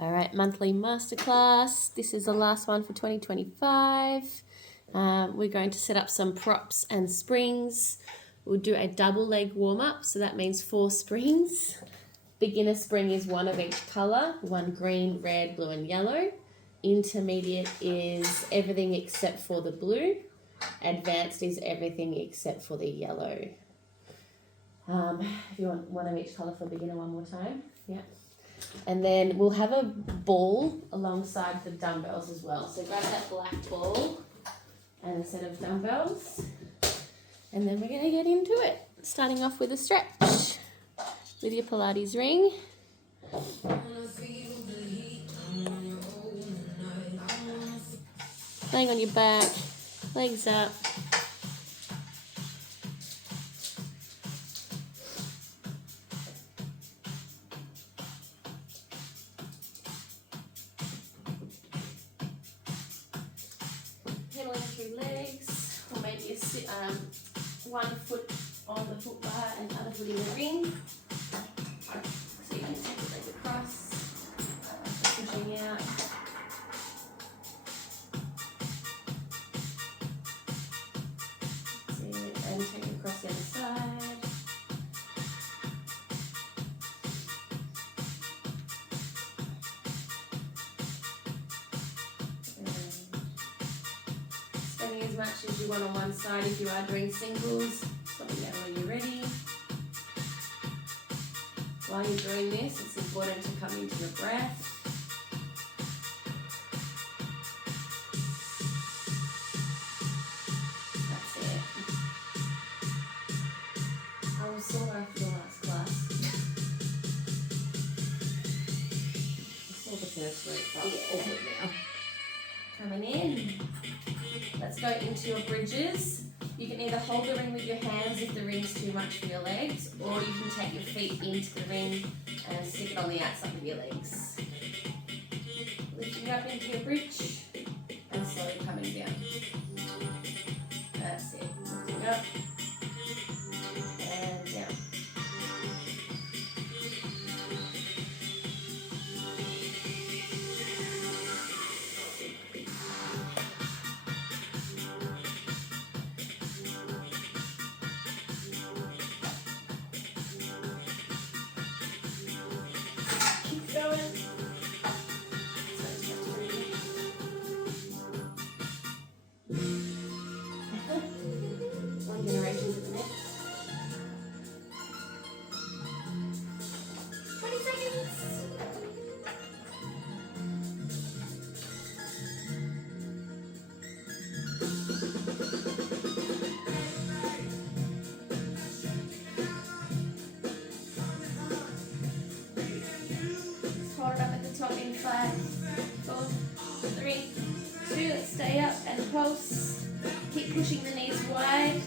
All right, monthly masterclass. This is the last one for 2025. We're going to set up some props and springs. We'll do a double leg warm up, so that means 4 springs. Beginner spring is 1 of each colour, 1 green, red, blue, and yellow. Intermediate is everything except for the blue. Advanced is everything except for the yellow. If you want 1 of each colour for beginner one more time, yeah. And then we'll have a ball alongside the dumbbells as well. So grab that black ball and a set of dumbbells. And then we're going to get into it. Starting off with a stretch with your Pilates ring. Laying on your back, legs up. Pedaling through legs, or maybe one foot on the foot bar and other foot in the ring. So you're going to take the leg across, pushing out. That's it, and take it across the other side. Spending as much as you want on one side if you are doing singles. Stop me down when you're ready. While you're doing this, it's important to come into the breath. That's it. I was sore after the last class. I saw the first week, but all good now. Coming in. Let's go into your bridges. You can either hold the ring with your hands if the ring's too much for your legs, or you can take your feet into the ring and stick it on the outside of your legs. Lifting up into your bridge and slowly coming down. That's it. Lifting up and down. Keep going. One generation to the next. 20 seconds. Hold it up at the top in 5, 4, 3, 2. Let's stay up and pulse. Keep pushing the knees wide.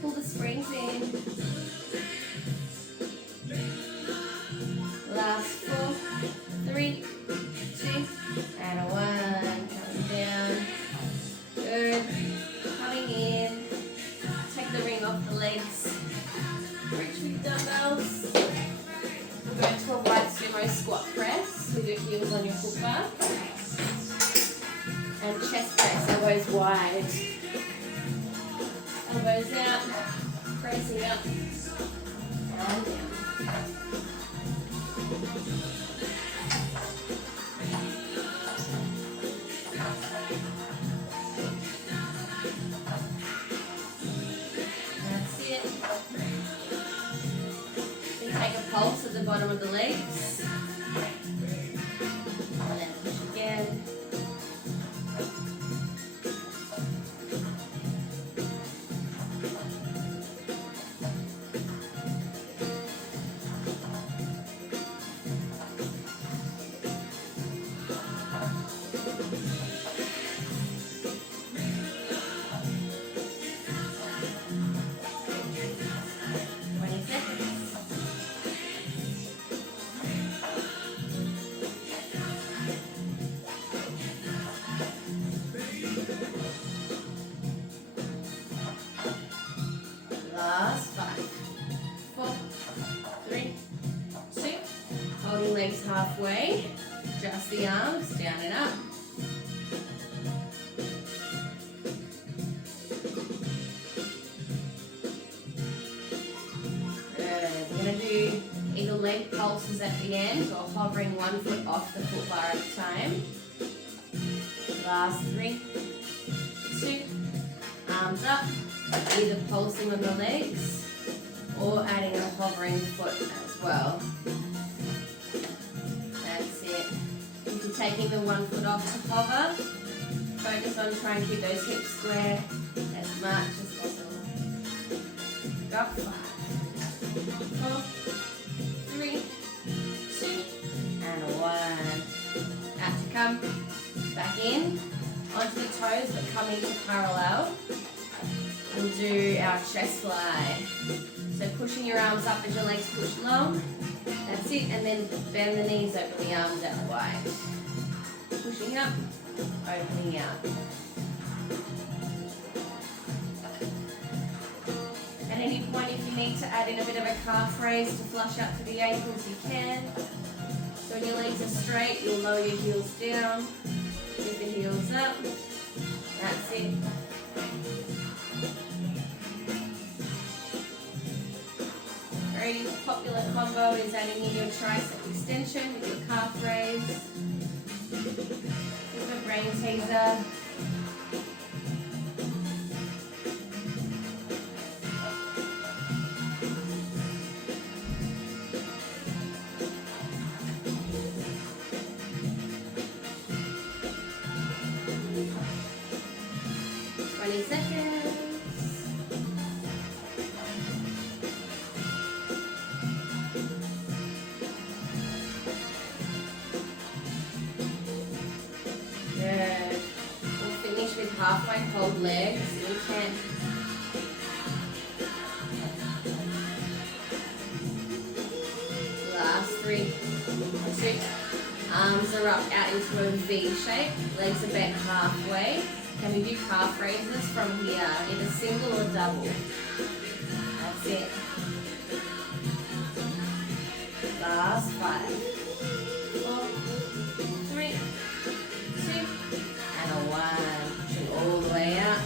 Pull the springs in. Last 4, 3, 2, and a 1. Coming down. Good. Coming in. Take the ring off the legs. Reach with dumbbells. We're going to a wide sumo squat press with your heels on your foot bar. And chest press, elbows wide. Elbows out, pressing up and down. That's it. Then take a pulse at the bottom of the legs. And then push again. halfway. Just the arms, down and up. Good. We're going to do either leg pulses at the end or hovering one foot off the foot bar at a time. Last 3, 2, arms up, either pulsing on the legs or adding a hovering foot as well. That's it. If you're taking the 1 foot off to hover, focus on trying to keep those hips square as much as possible. Go. 5, 4, 3, 2, and 1. Out you come. Back in, onto the toes but coming to parallel. We'll do our chest fly. So pushing your arms up as your legs push long. That's it, and then bend the knees, open the arms out wide. Pushing up, opening out. At any point if you need to add in a bit of a calf raise to flush up to the ankles, you can. So when your legs are straight, you'll lower your heels down. Keep the heels up. That's it. Very popular combo is adding in your tricep extension with your calf raise. With a brain teaser. Halfway hold legs, we can last 3, 2, arms are up out into a V shape, legs are bent halfway. Can we do calf raises from here, either single or double? That's it. Last 5, 4, 3, 2, and a 1. All the way out,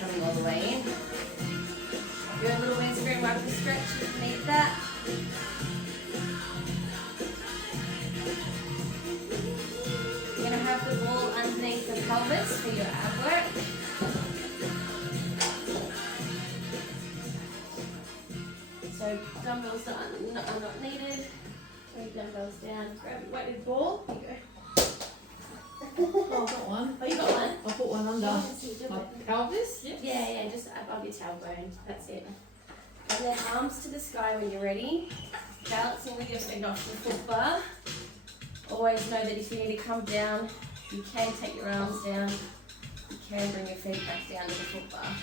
coming all the way in. Do a little windscreen wiper stretch if you need that. You're going to have the ball underneath the pelvis for your ab work. So dumbbells are not needed. Bring dumbbells down. Grab your weighted ball. Here you go. Oh, I've got one. Oh, you got one? I put one under my pelvis. Yep. Yeah, just above your tailbone. That's it. And then arms to the sky when you're ready. Balancing with your feet off the foot bar. Always know that if you need to come down, you can take your arms down. You can bring your feet back down to the foot bar.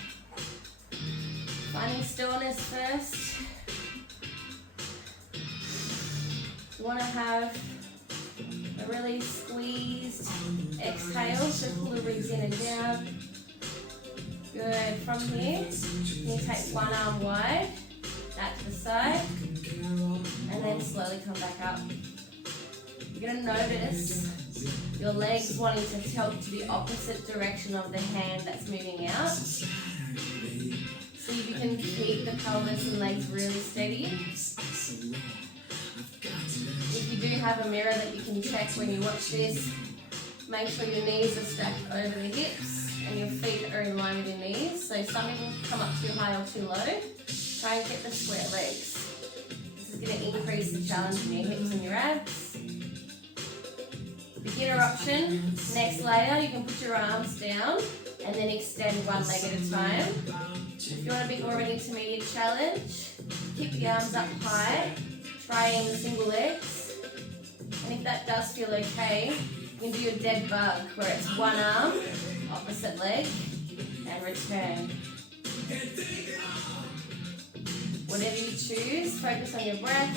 Finding stillness first. You want to have a really squeezed exhale, so pull the ribs in and down. Good. From here, you take one arm wide, out to the side, and then slowly come back up. You're going to notice your legs wanting to tilt to the opposite direction of the hand that's moving out. See if you can keep the pelvis and legs really steady. If you do have a mirror that you can check when you watch this, make sure your knees are stacked over the hips and your feet are in line with your knees. So something will come up too high or too low. Try and get the square legs. This is going to increase the challenge in your hips and your abs. Beginner option, next layer, you can put your arms down and then extend one leg at a time. If you want a bit more of an intermediate challenge, keep the arms up high, trying the single legs. And if that does feel okay, you can do a dead bug where it's one arm, opposite leg, and return. Whatever you choose, focus on your breath.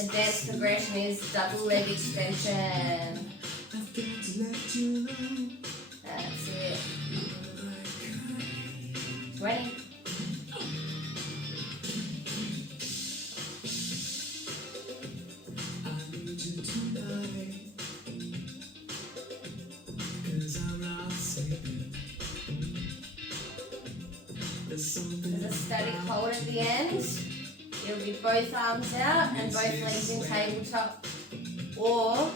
A dance progression is double leg extension. That's it. 20. There's a static hold at the end. It'll be both arms out and both legs in tabletop, or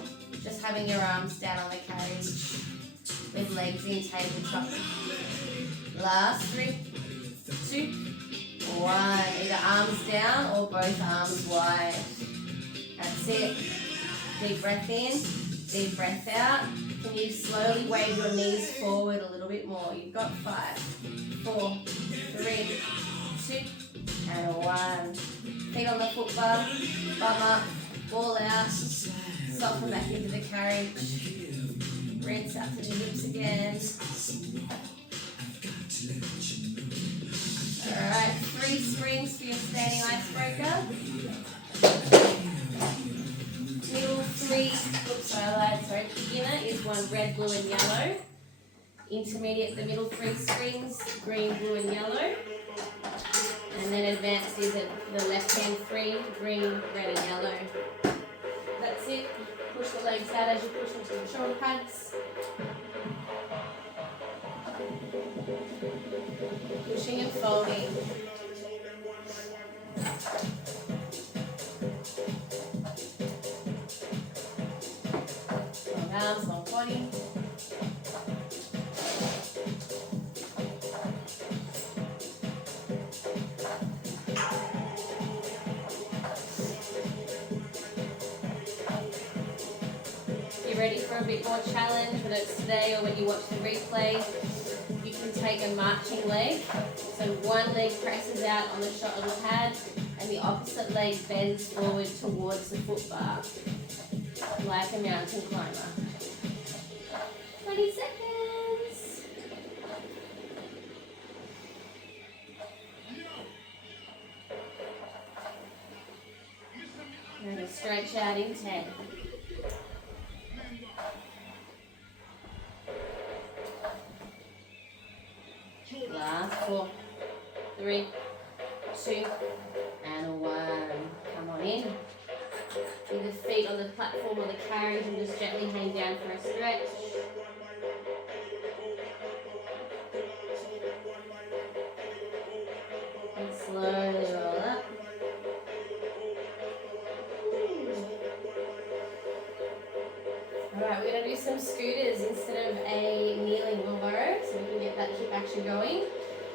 just having your arms down on the carriage with legs in tabletop. Last 3, 2, 1. Either arms down or both arms wide. That's it. Deep breath in, deep breath out. Can you slowly wave your knees forward a little bit more? You've got 5, 4, 3, 2, and 1. Feet on the foot bar, bum up, ball out, soften back into the carriage. Rinse out to the hips again. Alright, 3 springs for your standing icebreaker. Middle 3, beginner is 1 red, blue and yellow. Intermediate, the middle 3 springs, green, blue and yellow. And then advanced is the left hand 3, green, red and yellow. That's it. Push the legs out as you push into the shoulder pads. Pushing and folding. Long arms, long body. Ready for a bit more challenge, whether it's today or when you watch the replay. You can take a marching leg. So one leg presses out on the shoulder pad and the opposite leg bends forward towards the foot bar, like a mountain climber. 20 seconds. And we'll stretch out in 10. Last 4, 3, 2, and 1. Come on in. Leave the feet on the platform or the carriage and just gently hang down for a stretch. And slowly roll up. Alright, we're going to do some scooters instead of a kneeling wheelbarrow, so we can get that hip action going.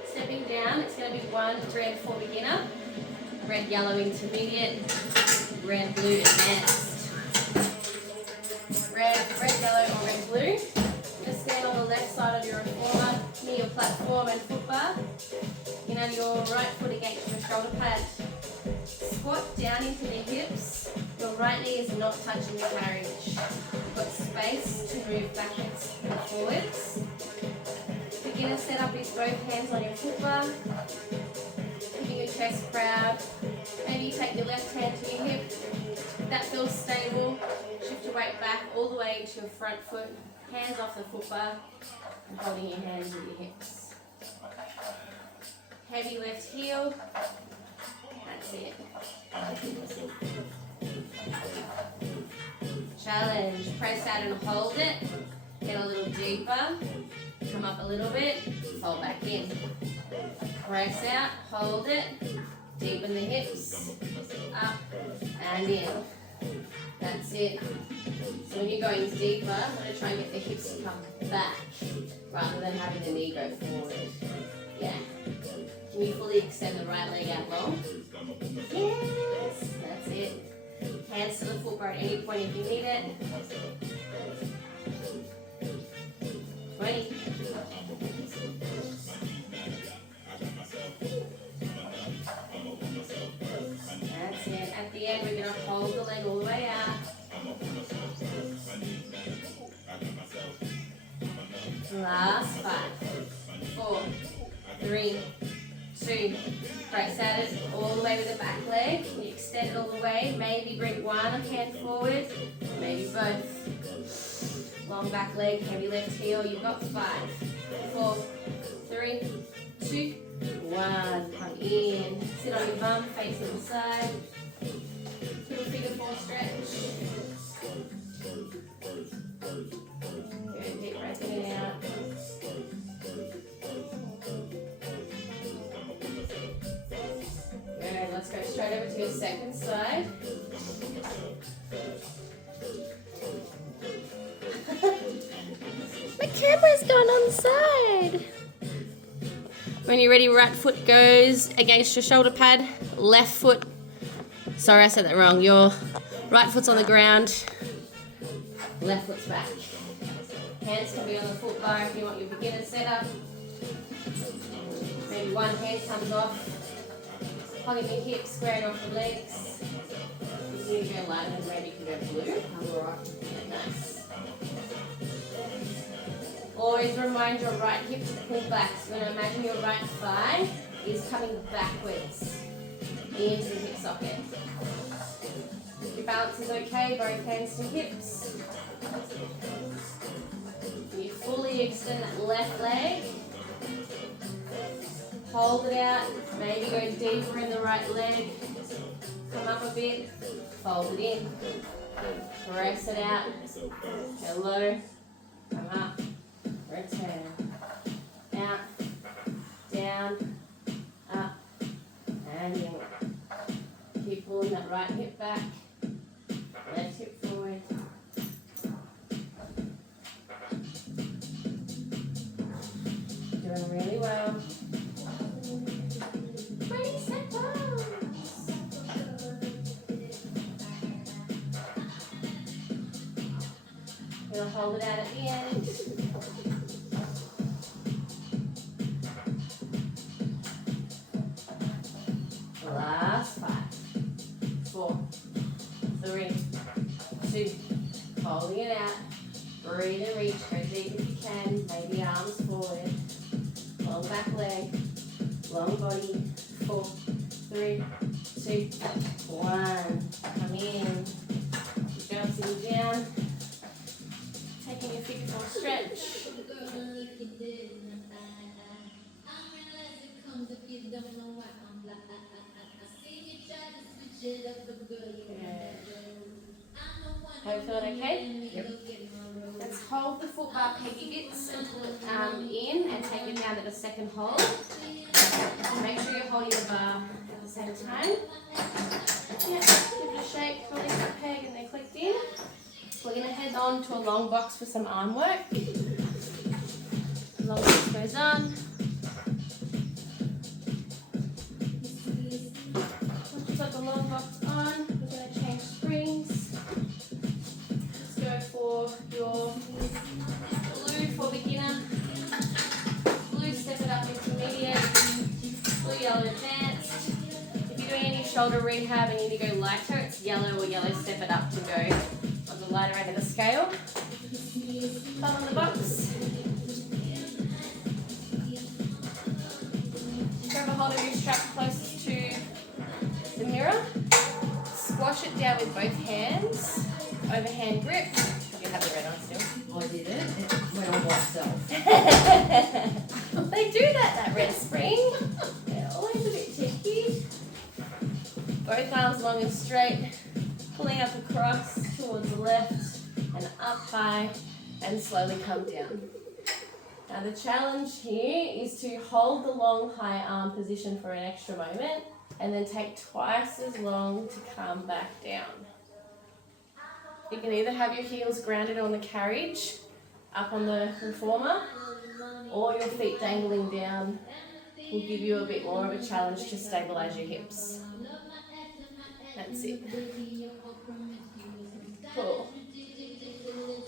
Stepping down, it's going to be 1 red for beginner, red, yellow, intermediate, red, blue, advanced. Red, yellow, or red, blue. Just stand on the left side of your reformer, near your platform and foot bar. You know, your right foot against your shoulder pad. Squat down into the hips. Your right knee is not touching the carriage. You've got space to move backwards and forwards. Beginner setup is both hands on your foot bar. Keeping your chest proud. Maybe you take your left hand to your hip. If that feels stable, shift your weight back all the way to your front foot. Hands off the foot bar and holding your hands with your hips. Heavy left heel. That's it. Challenge. Press out and hold it. Get a little deeper. Come up a little bit. Fold back in. Press out. Hold it. Deepen the hips. Up and in. That's it. So when you're going deeper, I'm going to try and get the hips to come back rather than having the knee go forward. Yeah. Can you fully extend the right leg out long? Yes. That's it. Hands to the foot bar at any point if you need it. 20. That's it. At the end, we're going to hold the leg all the way out. Last 5, 4, 3, 2. Press out it all the way with the back leg. You extend it all the way. Maybe bring one hand forward, maybe both. Long back leg, heavy left heel. You've got 5, 4, 3, 2, 1. Come in. Sit on your bum, facing the side. Little figure 4 stretch. Good, deep breath in and out. Go straight over to your second side. My camera's gone on the side. When you're ready, right foot goes against your shoulder pad. Left foot, sorry I said that wrong. Your right foot's on the ground. Left foot's back. Hands can be on the foot bar if you want your beginner setup. Maybe one hand comes off. Hugging your hips, squaring off the legs. If you need to go lighter than red, you can go blue. I'm alright. Yeah, nice. Always remind your right hip to pull back. So now imagine your right thigh is coming backwards into the hip socket. If your balance is okay, both hands to hips. You fully extend that left leg. Hold it out. Maybe go deeper in the right leg. Come up a bit. Fold it in. Press it out. Go low. Come up. Return. Out. Down. Up. And in. Keep pulling that right hip back. Left hip forward. Doing really well. 20 seconds. You'll hold it out at the end. Last 5, 4, 3, 2. Holding it out. Breathe and reach. Go deep if you can. Maybe arms forward. Long back leg. Long body. 4, 3, 2, 1. Come in. Bouncing down. Taking your feet for a stretch. Are you feeling okay? Yep. Let's hold the foot bar peggy bits and pull it in and take it down to the second hold. Make sure you're holding the bar at the same time. Yeah, give it a shake, holding the peg and they're clicked in. We're going to head on to a long box for some arm work. Long box goes on. Once you've got the long box on, we're going to change springs. Let's go for your blue for beginner, blue step it up intermediate, blue yellow advanced. If you're doing any shoulder rehab and you need to go lighter, it's yellow or yellow step it up to go on the lighter end of the scale. Thumb on the box. Grab a hold of your strap closest to the mirror. Squash it down with both hands. Overhand grip. You have the red on still. I did it. It went on by itself. They do that red spring. They're always a bit tricky. Both arms long and straight. Pulling up across towards the left and up high and slowly come down. Now the challenge here is to hold the long high arm position for an extra moment and then take twice as long to come back down. You can either have your heels grounded on the carriage, up on the reformer, or your feet dangling down will give you a bit more of a challenge to stabilize your hips. That's it. Cool.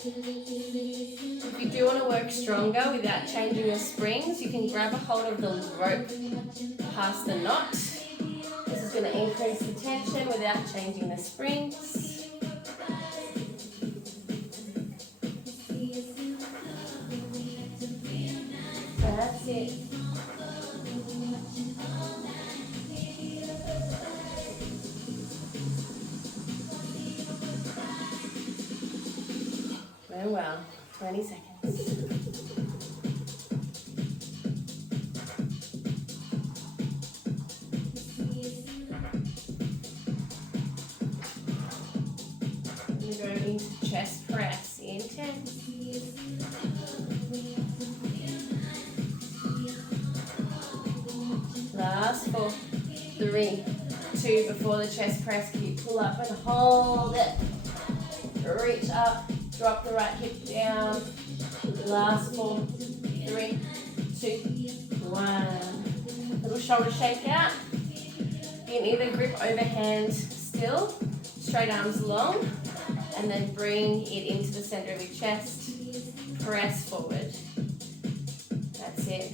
If you do want to work stronger without changing your springs, you can grab a hold of the rope past the knot. This is going to increase the tension without changing the springs. That's it. Very well. 20 seconds. We're going into chest press in 10. Last 4, 3, 2, before the chest press, can you pull up and hold it? Reach up, drop the right hip down. Last 4, 3, 2, 1. Little shoulder shake out. You can either grip overhand still, straight arms long, and then bring it into the center of your chest. Press forward. That's it.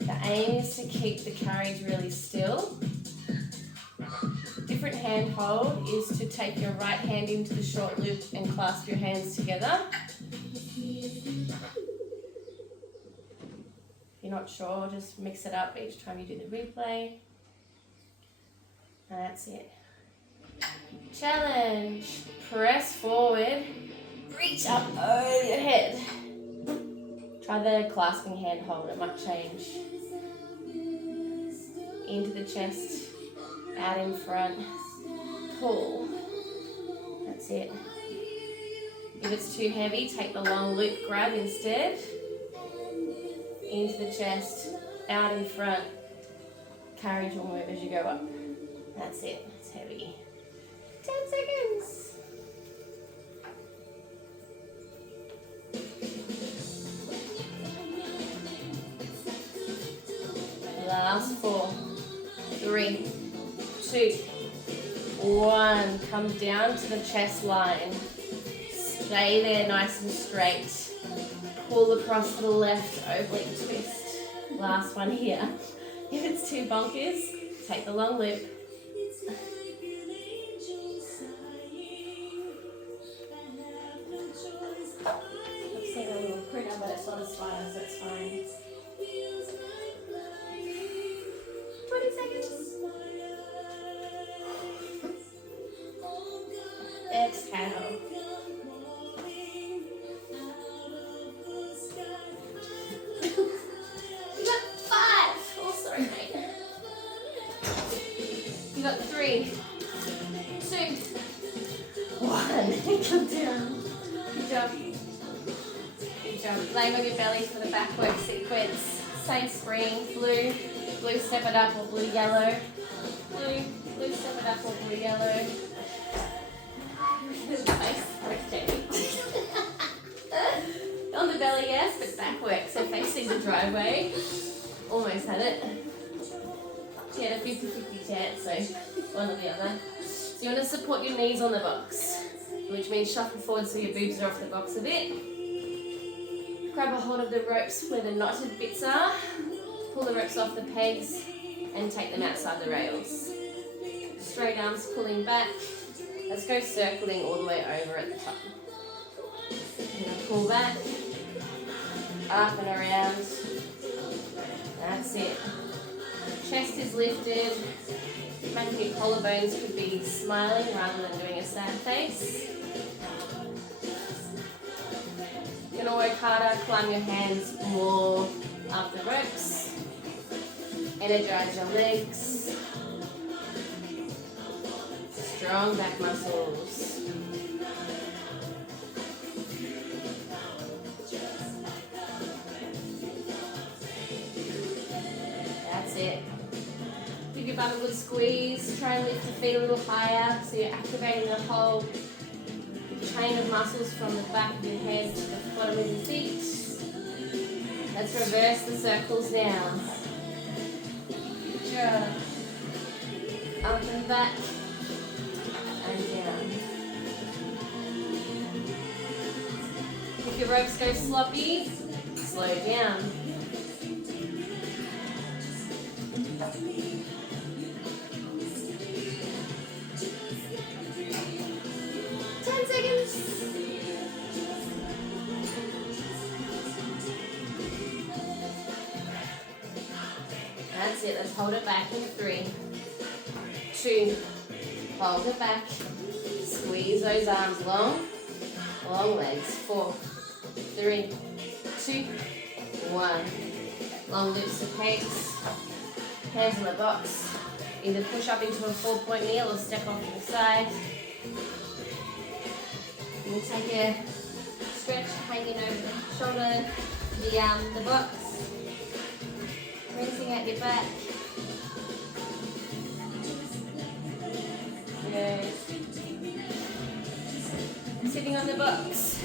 The aim is to keep the carriage really still. Different hand hold is to take your right hand into the short loop and clasp your hands together. If you're not sure, just mix it up each time you do the replay. And that's it. Challenge. Press forward. Reach up over your head. Try the clasping hand hold, it might change. Into the chest, out in front, pull. That's it. If it's too heavy, take the long loop grab instead. Into the chest, out in front. Carriage will move as you go up. That's it, it's heavy. 10 seconds. Last 4, 3, 2, 1. Come down to the chest line. Stay there nice and straight. Pull across to the left, oblique twist. Last one here. If it's too bonkers, take the long loop. I've seen a little critter, but it's not a spider, so it's fine. 20 seconds. Exhale. You got 5. Oh, sorry, mate. You got 3, 2, 1. Come down. Good job. Good job. Laying on your belly for the back work sequence. Same spring, blue. Blue, step it up, or blue, yellow. Blue, step it up, or blue, yellow. On the belly, yes, but back work, so facing the driveway. Almost had it. She had a 50-50 chance, so one or the other. So you want to support your knees on the box, which means shuffle forward so your boobs are off the box a bit. Grab a hold of the ropes where the knotted bits are. Pull the ropes off the pegs and take them outside the rails. Straight arms pulling back. Let's go circling all the way over at the top. You're going to pull back, up and around. That's it. Chest is lifted. Imagine your collarbones could be smiling rather than doing a sad face. You're going to work harder, climb your hands more up the ropes. Energize your legs. Strong back muscles. That's it. Give your bum a good squeeze. Try and lift the feet a little higher so you're activating the whole chain of muscles from the back of your head to the bottom of your feet. Let's reverse the circles now. Good job. Up and back. And down. If your ropes go sloppy, slow down. That's it, let's hold it back in 3, 2, hold it back, squeeze those arms long, long legs, 4, 3, 2, 1, long loops to pegs, hands on the box, either push up into a 4-point kneel or step off to the side. You can take a stretch hanging over the shoulder, the box. Rinsing out your back. on the box.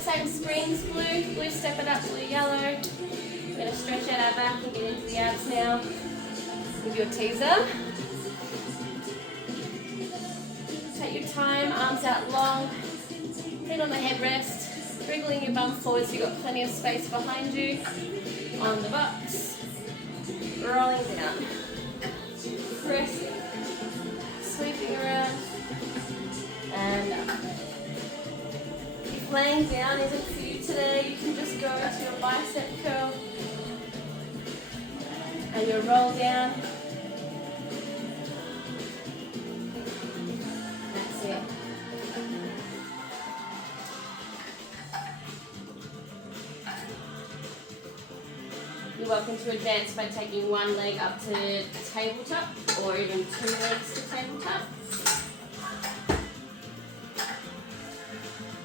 Same springs, blue, step it up, blue, yellow. We're going to stretch out our back and get into the abs now with your teaser. Take your time, arms out long, head on the headrest, wriggling your bum forward so you've got plenty of space behind you. On the box, rolling down, pressing, sweeping around, and up. If laying down isn't for you today, you can just go to your bicep curl and your roll down. That's it. You're welcome to advance by taking one leg up to tabletop or even 2 legs to tabletop.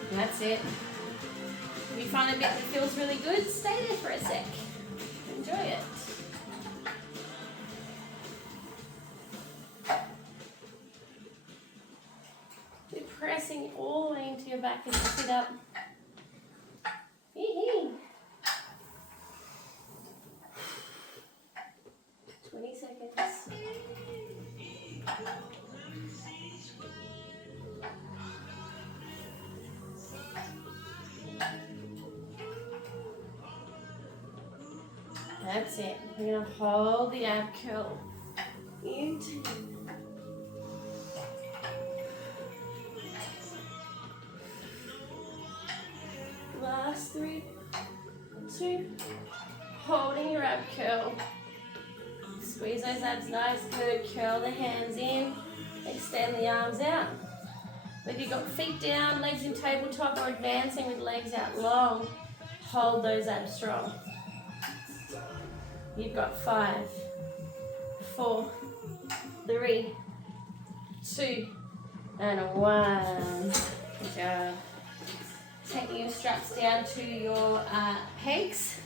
And that's it. If you find a bit that feels really good, stay there for a sec. Enjoy it. You're pressing all the way into your back as you sit up. Hee-hee. 20 seconds. That's it. We're going to hold the ab curl into. Last 3, 2. Holding your ab curl. Squeeze those abs nice, good. Curl the hands in. Extend the arms out. Whether you've got feet down, legs in tabletop, or advancing with legs out long, hold those abs strong. You've got 5, 4, 3, 2, and 1. Good job. Taking your straps down to your pegs.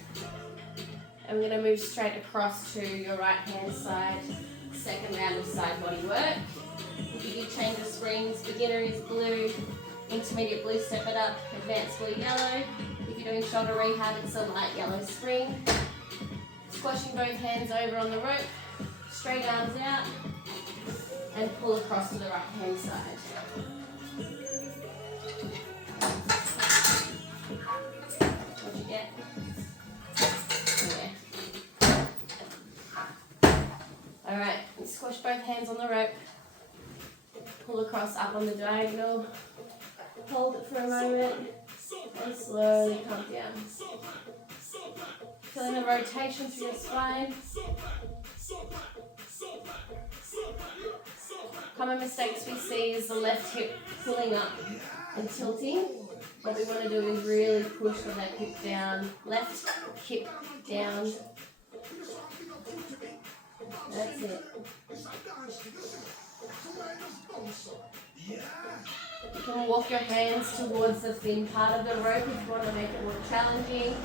And we're going to move straight across to your right hand side. Second round of side body work. If you do change the springs, beginner is blue, intermediate blue, step it up, advanced blue, yellow. If you're doing shoulder rehab, it's a light yellow spring. Squashing both hands over on the rope, straight arms out, and pull across to the right hand side. What'd you get? Yeah. Alright, squash both hands on the rope, pull across up on the diagonal, hold it for a moment, and slowly come down. Feeling the rotation through your spine. Common mistakes we see is the left hip pulling up and tilting. What we want to do is really push the left hip down. Left hip down. That's it. You can walk your hands towards the thin part of the rope if you want to make it more challenging.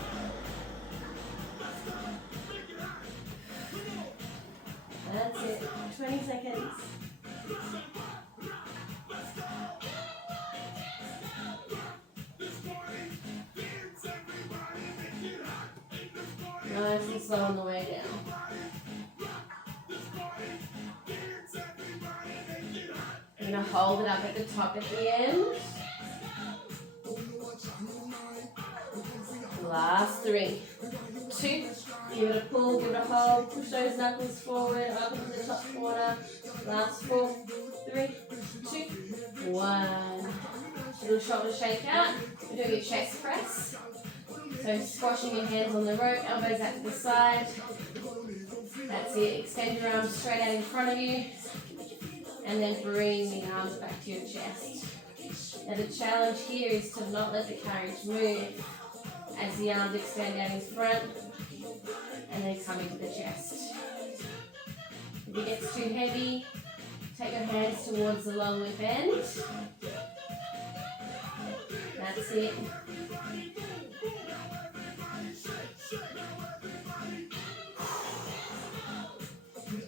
That's it. 20 seconds. Nice and slow on the way down. You're going to hold it up at the top at the end. Last 3, 2. Give it a pull, give it a hold, push those knuckles forward, up into the top corner. Last 4, 3, 2, 1. Little shoulder shake out. We're doing a chest press. So squashing your hands on the rope, elbows out to the side. That's it. Extend your arms straight out in front of you. And then bring the arms back to your chest. Now the challenge here is to not let the carriage move as the arms extend out in front and then come into the chest. If it gets too heavy, take your hands towards the long lip end. That's it.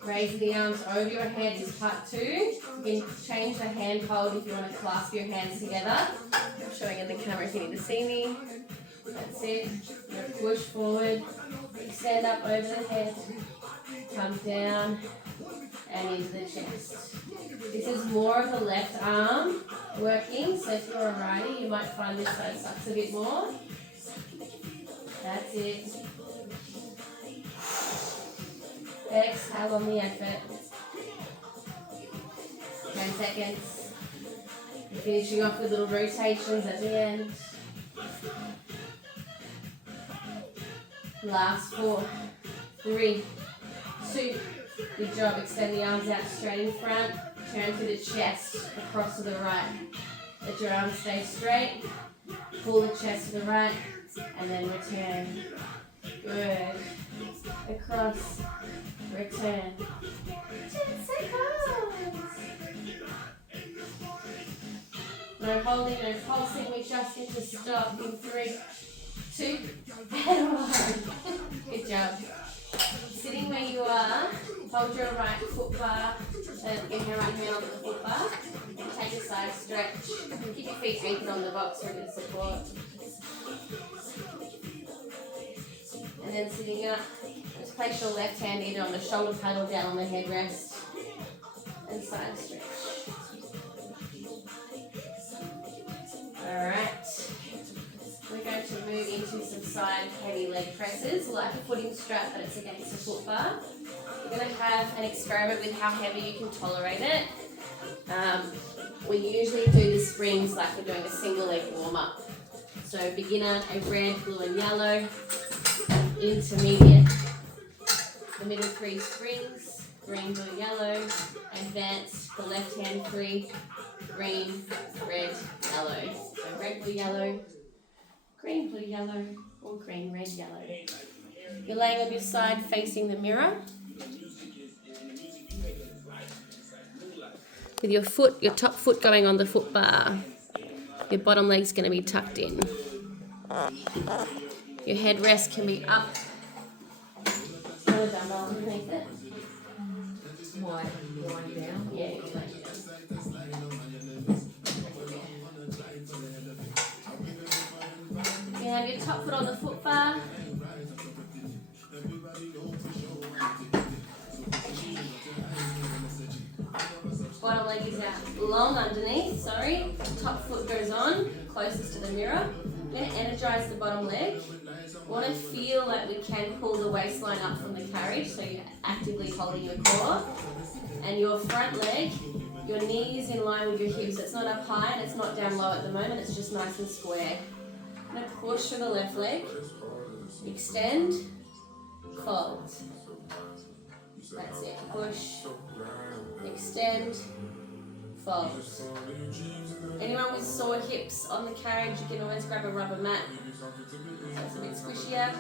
Raising the arms over your head is part 2. You can change the hand hold if you want to clasp your hands together. I'm showing in the camera if you need to see me. That's it. You're going to push forward, extend up over the head, come down and into the chest. This is more of the left arm working, so if you're a righty, you might find this side sucks a bit more. That's it. Exhale on the effort. 10 seconds. You're finishing off with little rotations at the end. Last 4, 3, 2. Good job. Extend the arms out straight in front. Turn to the chest, across to the right. Let your arms stay straight. Pull the chest to the right, and then return. Good. Across. Return. 10 seconds. No holding, no pulsing. We just need to stop in 3, 2, and 1. Good job. Sitting where you are, hold your right foot bar, get your right hand on the foot bar, and take a side stretch. Keep your feet anchored on the box for a bit of support. And then sitting up, just place your left hand either on the shoulder pad or down on the headrest, and side stretch. Alright. We're going to move into some side heavy leg presses, like a footing strap, but it's against the foot bar. We're going to have an experiment with how heavy you can tolerate it. We usually do the springs like we're doing a single leg warm up. So beginner, a red, blue and yellow. Intermediate, the middle 3 springs, green, blue, yellow. Advanced, the left hand 3, green, red, yellow. So red, blue, yellow. Green, blue, yellow, or green, red, yellow. You're laying on your side facing the mirror. With your foot, your top foot going on the foot bar. Your bottom leg's going to be tucked in. Your headrest can be up. On a dumbbell underneath it. Why? Lying down? Yeah, you're laying down. You have your top foot on the foot bar. Bottom leg is out long underneath, sorry. Top foot goes on, closest to the mirror. We're going to energize the bottom leg. We want to feel like we can pull the waistline up from the carriage, so you're actively holding your core. And your front leg, your knee is in line with your hips. It's not up high and it's not down low at the moment, it's just nice and square. I'm going to push through the left leg, extend, fold. That's it. Push, extend, fold. Anyone with sore hips on the carriage, you can always grab a rubber mat. So it's a bit squishier.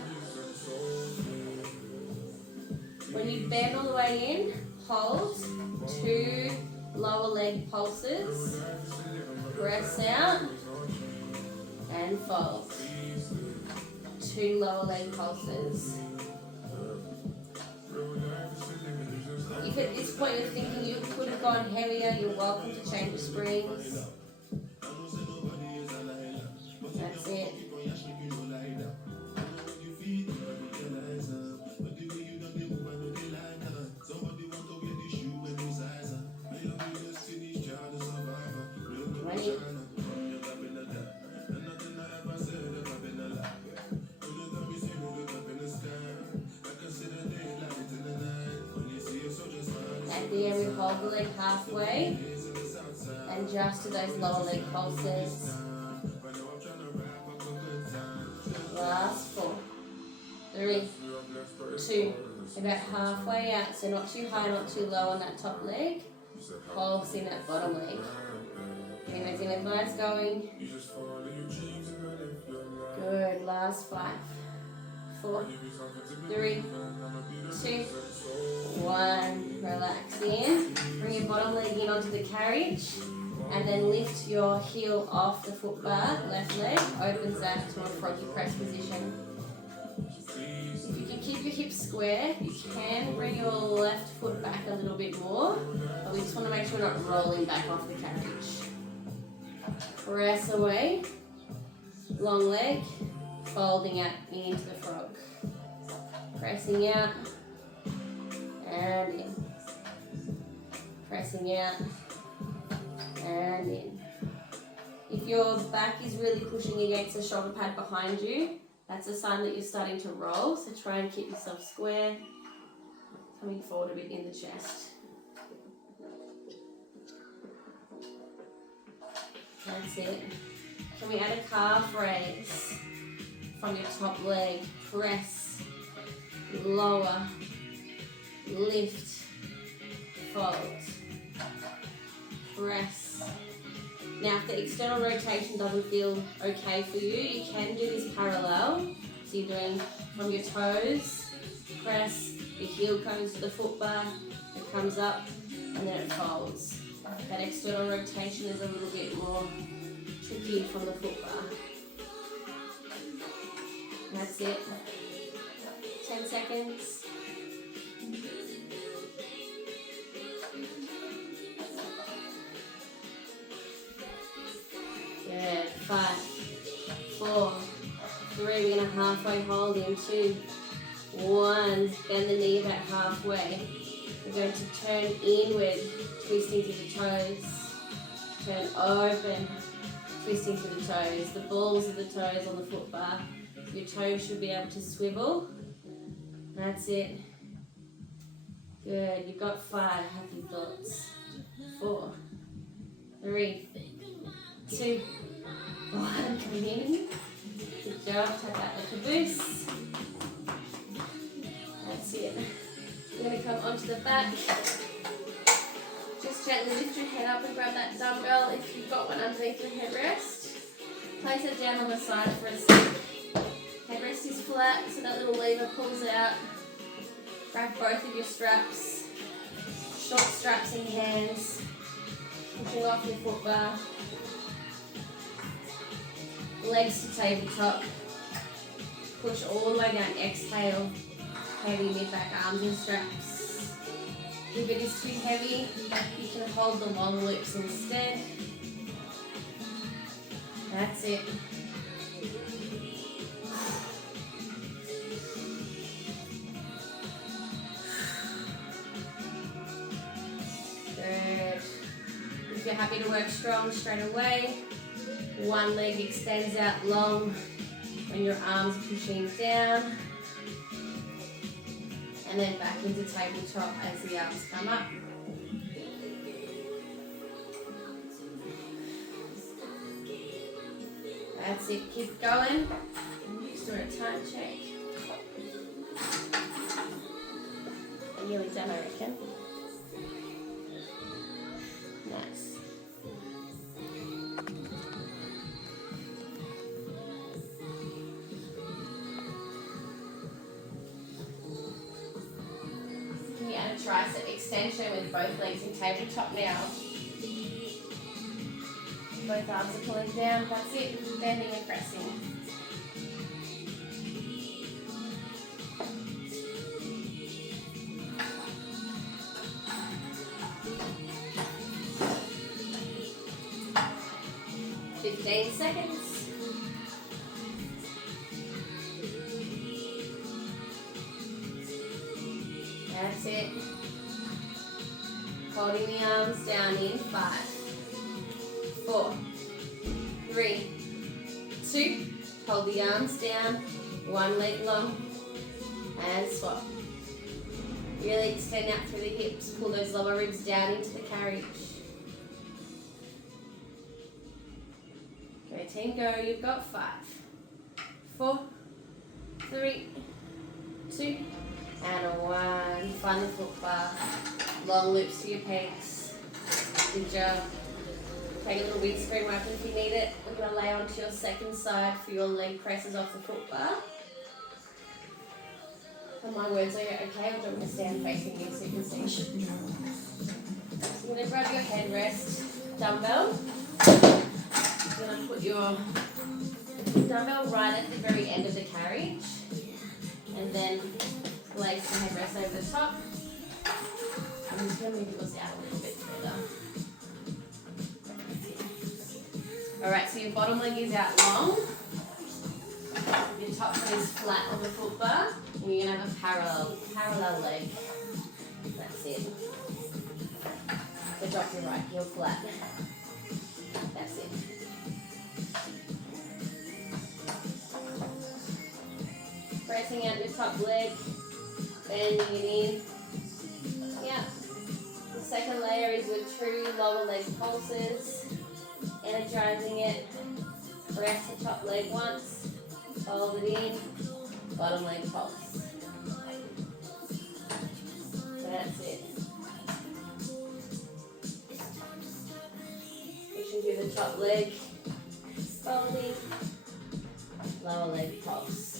When you bend all the way in, hold 2 lower leg pulses. Press out and fold. 2 lower leg pulses. If at this point you're thinking you could have gone heavier, you're welcome to change the springs. That's it. At the end, we hold the leg halfway and just to those lower leg pulses. Last 4, 3, 2, about halfway out, so not too high, not too low on that top leg. Pulsing that bottom leg. Getting those inner thighs going. Good, last 5, 4, 3, 2, 1. Relax in. Bring your bottom leg in onto the carriage and then lift your heel off the foot bar. Left leg opens that to a froggy press position. If you can keep your hips square, you can bring your left foot back a little bit more, but we just want to make sure we're not rolling back off the carriage. Press away, long leg, folding out into the frog. Pressing out, and in. Pressing out, and in. If your back is really pushing against the shoulder pad behind you, that's a sign that you're starting to roll, so try and keep yourself square, coming forward a bit in the chest. That's it. Can we add a calf raise from your top leg? Press, lower, lift, fold, press. Now, if the external rotation doesn't feel okay for you, you can do this parallel. So you're doing from your toes, press, your heel comes to the foot bar, it comes up, and then it folds. That external rotation is a little bit more tricky from the foot bar. That's it. 10 seconds. Good. 5, 4, 3. We're going to halfway hold in 2, 1. Bend the knee about halfway. We're going to turn inward, twisting to the toes. Turn open, twisting to the toes. The balls of the toes on the foot bar. Your toes should be able to swivel. That's it. Good. You've got 5 happy thoughts. 4, 3, 2, 1. Come in. Good job. Tap out the caboose. That's it. You're going to come onto the back. Just gently lift your head up and grab that dumbbell if you've got one underneath your headrest. Place it down on the side for a sec. Headrest is flat, so that little lever pulls out. Grab both of your straps. Short straps in hands. Pushing off your foot bar. Legs to tabletop. Push all the way down. Exhale. Heavy mid-back arms and straps. If it is too heavy, you can hold the long loops instead. That's it. Good. If you're happy to work strong straight away, one leg extends out long when your arms are pushing down. And then back into tabletop as the arms come up. That's it, keep going. Just doing a time check. Nearly done, I reckon. Nice. Can you add a tricep extension with both legs in tabletop now? Both arms are pulling down, that's it, bending and pressing. Seconds. That's it. Holding the arms down in 5, 4, 3, 2. Hold the arms down, one leg long, and swap. Really extend out through the hips, pull those lower ribs down into the carriage. Okay, team, go. You've got 5, 4, 3, 2, and 1. Find the foot bar. Long loops to your pegs. Good job. Take a little windscreen wiper if you need it. We're going to lay onto your second side for your leg presses off the foot bar. And my words, are you okay? Or do you want me to stand facing you so you can see? So you're going to grab your headrest dumbbell. You're going to put your dumbbell right at the very end of the carriage. And then Place the headrest over the top. I'm just going to move yours out a little bit further. Alright, so your bottom leg is out long. Your top foot is flat on the foot bar. And you're going to have a parallel leg. That's it. So drop your right heel flat. That's it. Pressing out your top leg, bending it in. Yeah. The second layer is your true lower leg pulses. Energizing it. Press the top leg once. Fold it in. Bottom leg pulse. That's it. Pushing through the top leg. Folding. Lower leg pulse.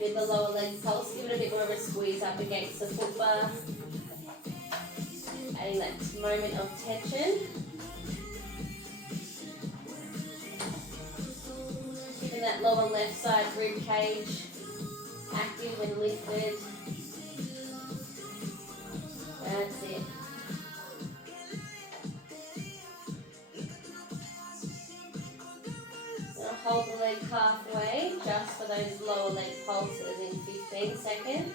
With the lower leg pulse, give it a bit more of a squeeze up against the foot bar. Adding that moment of tension. Keeping that lower left side rib cage active and lifted. That's it. Hold the leg halfway just for those lower leg pulses in 15 seconds.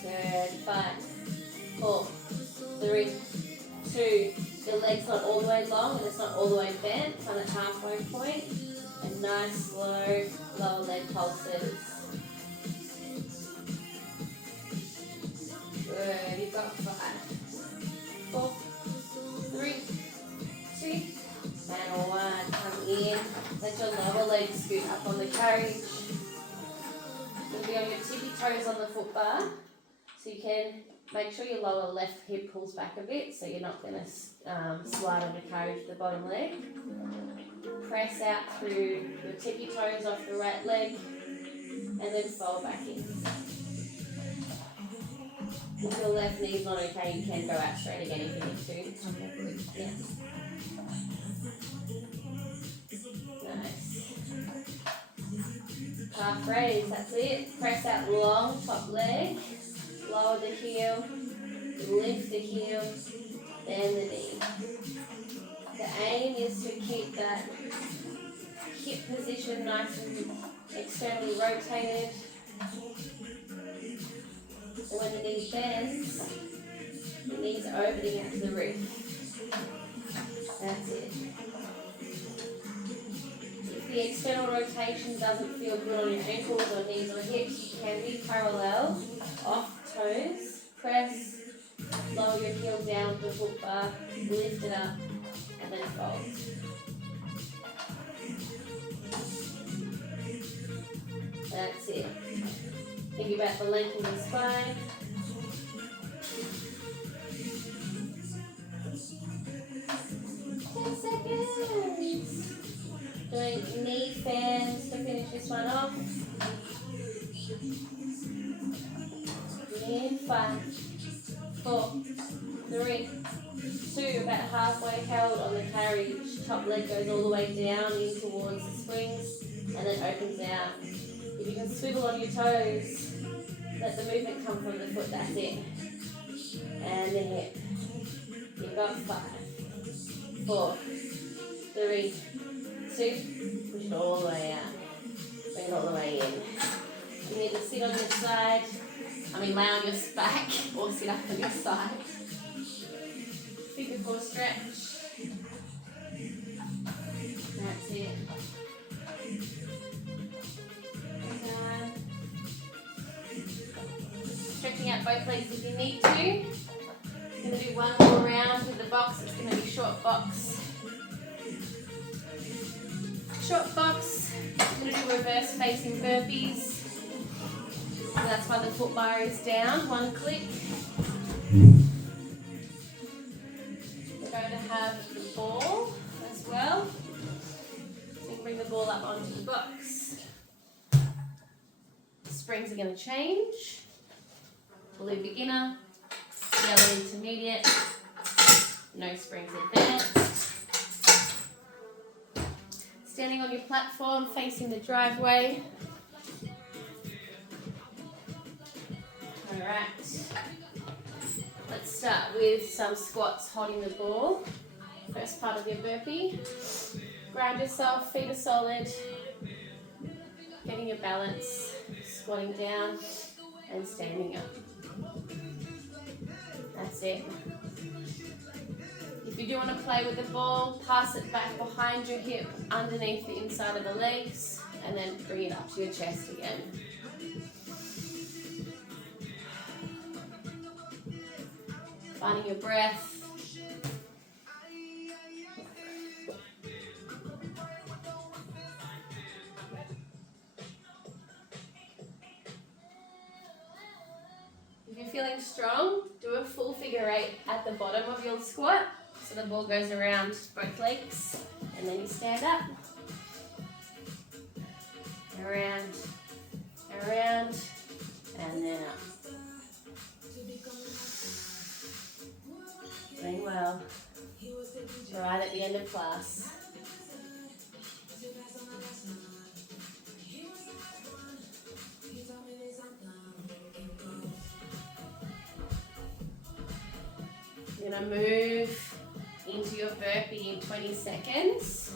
Good. 5, 4, 3, 2. The leg's not all the way long and it's not all the way bent. It's on a halfway point. And nice slow lower leg pulses. Good, you've got 5, 4, 3, 2, and 1. Come in. Let your lower leg scoot up on the carriage. You'll be on your tippy toes on the foot bar. So you can make sure your lower left hip pulls back a bit so you're not going to slide on the carriage with the bottom leg. Press out through your tippy toes off the right leg and then fold back in. If your left knee's not okay, you can go out straight again if you need to. Yeah. Nice. Half raise, that's it. Press out long top leg. Lower the heel. Lift the heel. Bend the knee. The aim is to keep that hip position nice and externally rotated. And when the knee bends, the knees are opening out to the roof. That's it. If the external rotation doesn't feel good on your ankles or knees or hips, you can be parallel, off toes, press, lower your heel down to the foot bar, lift it up, and then fold. That's it. Think about the length of the spine. Seconds. Doing knee fans to finish this one off. In 5, 4, 3, 2. About halfway held on the carriage. Top leg goes all the way down in towards the springs and then opens out. If you can swivel on your toes, let the movement come from the foot, that's it. And the hip. You've got 5, 4, 3, 2. Push it all the way out. Bring it all the way in. You need to sit on your side. Lay on your back or sit up on your side. Figure 4 stretch. That's it. Stretching out both legs if you need to. I'm going to do one more round with the box. It's going to be short box. Short box. I'm going to do reverse facing burpees. So that's why the foot bar is down. One click. We're going to have the ball as well. So you can bring the ball up onto the box. springs are going to change. Blue beginner, yellow intermediate, no springs advanced. Standing on your platform facing the driveway. Alright, let's start with some squats holding the ball. First part of your burpee. Ground yourself, feet are solid. Getting your balance, squatting down and standing up. That's it. If you do want to play with the ball, pass it back behind your hip, underneath the inside of the legs, and then bring it up to your chest again. Finding your breath. If you're feeling strong, do a full figure eight at the bottom of your squat. So the ball goes around both legs, and then you stand up. Around, around, and then up. Doing well. Right at the end of class. You're going to move into your burpee in 20 seconds.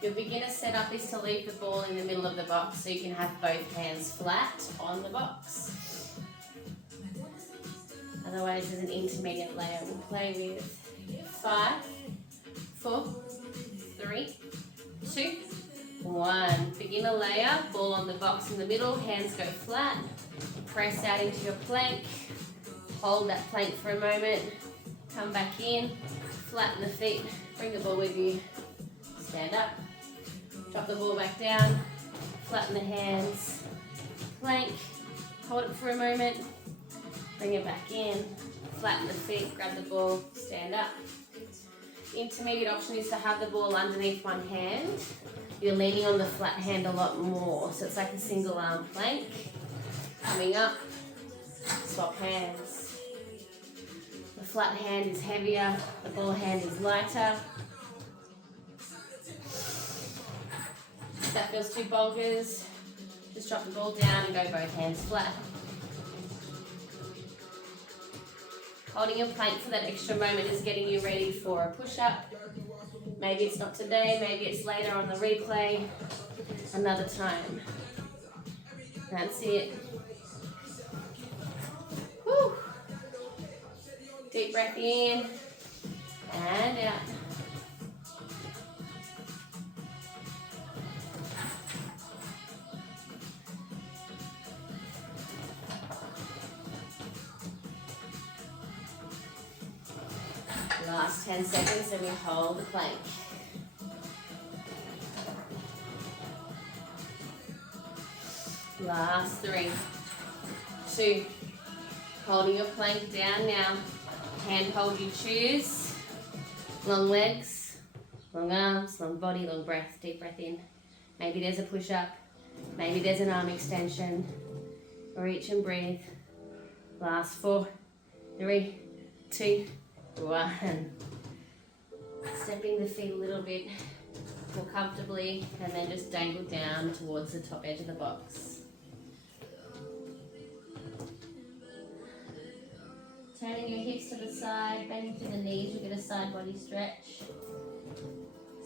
Your beginner setup is to leave the ball in the middle of the box so you can have both hands flat on the box. Otherwise, there's an intermediate layer. We'll play with 5, 4, 3, 2, 1. Beginner layer, ball on the box in the middle, hands go flat. Press out into your plank. Hold that plank for a moment. Come back in, flatten the feet, bring the ball with you. Stand up. Drop the ball back down, flatten the hands, plank, hold it for a moment, bring it back in, flatten the feet, grab the ball, stand up. The intermediate option is to have the ball underneath one hand. You're leaning on the flat hand a lot more, so it's like a single arm plank. Coming up, swap hands. The flat hand is heavier, the ball hand is lighter. If that feels too bonkers, just drop the ball down and go both hands flat. Holding your plank for that extra moment is getting you ready for a push-up. Maybe it's not today, maybe it's later on the replay, another time. That's it. Whew. Deep breath in and out. Last 10 seconds and we hold the plank. Last 3, 2, holding your plank down now. Hand hold you choose. Long legs, long arms, long body, long breath. Deep breath in. Maybe there's a push-up. Maybe there's an arm extension. Reach and breathe. Last 4, 3, 2, 1. Stepping the feet a little bit more comfortably and then just dangle down towards the top edge of the box. Turning your hips to the side, bending through the knees, you get a side body stretch.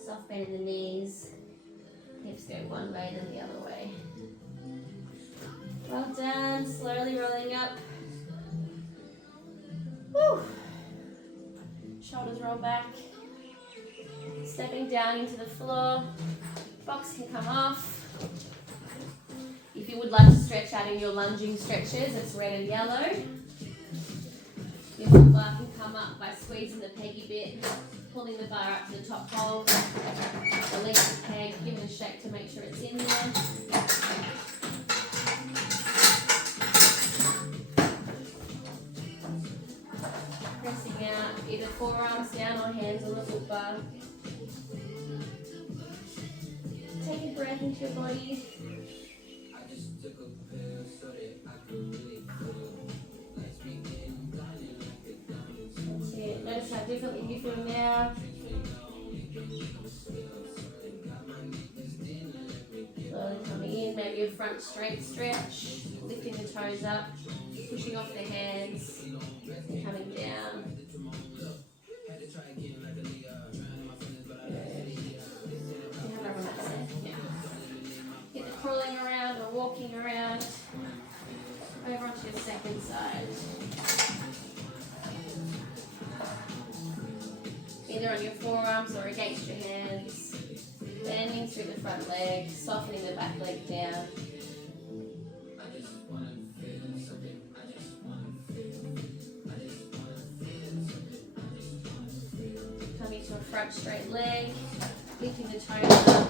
Soft bend in the knees. Hips go one way then the other way. Well done, slowly rolling up. Woo! Shoulders roll back. Stepping down into the floor. Box can come off. If you would like to stretch out in your lunging stretches, it's red and yellow. Your full bar can come up by squeezing the peggy bit, pulling the bar up to the top hole, release the peg, give it a shake to make sure it's in there. Pressing out either forearms down or hands on the foot bar. Take a breath into your body. That's it. Notice how differently you feel now. Slowly coming in, maybe a front straight stretch, lifting the toes up, pushing off the hands, and coming down. You have a relax there. Yeah. Get the crawling around or walking around. Over onto your second side. Either on your forearms or against your hands. Bending through the front leg, softening the back leg down. Coming to a front straight leg, lifting the toes up,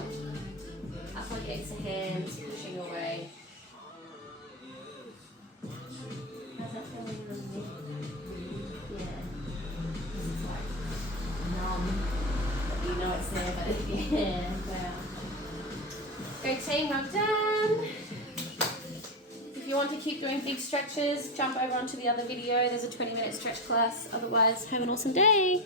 up against the hands, pushing away. How's that feeling underneath? Yeah. You know it's there, but yeah, wow. Great team, well done. If you want to keep doing big stretches, jump over onto the other video. There's a 20-minute stretch class. Otherwise, have an awesome day.